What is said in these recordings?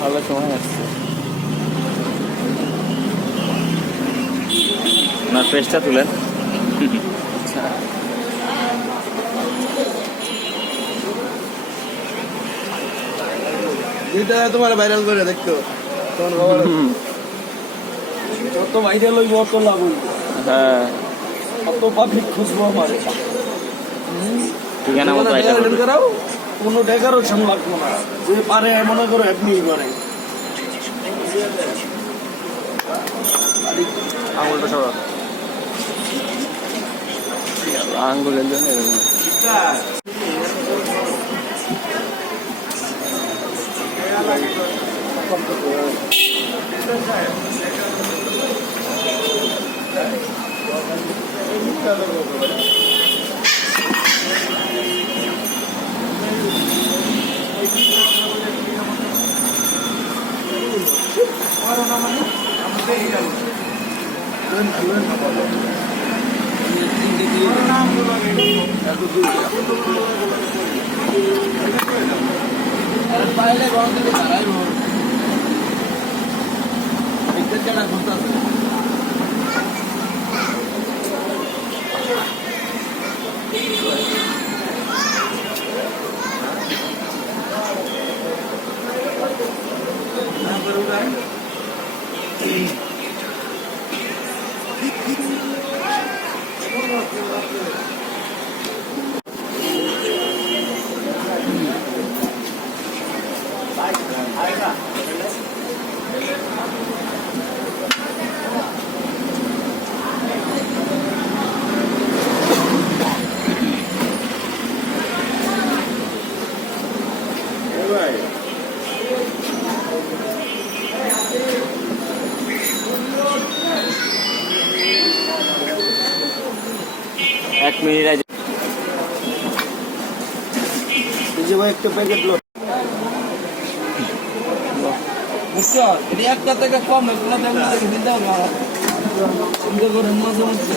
ভালো সময় আসছে আপনার ফেসটা তুলেন। আচ্ছা তোমার ভাইরাল করে দেখতো যত ভাইরাল হইব অত লাভ হইব। হ্যাঁ অত পাবলিক খুঁজবো আমার ঠিকানা মতো করাও কোনো ডেকারেশন লাগবো না, যে পারে মনে করো এমনি করে আঙুলটা সরা আঙ্গুলের জন্য এরকম বাইরে গরম দিকে দাঁড়াইব জানা ঘুরতে এক মিনিট আছে যে ভাই একটা প্যাকেট লো বুঝছো এটা একটা থেকে কম এগুলো দেখলে দেখে দিতে হবে না সুন্দর করে মাঝে মধ্যে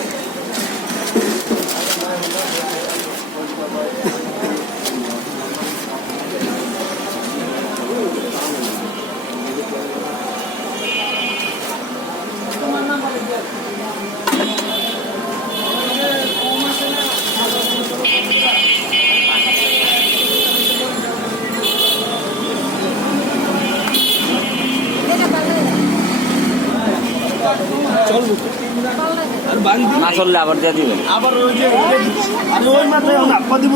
না চললে আবার দিয়ে দিবেন আবার ওই যে ওই মাথায় আপা দিব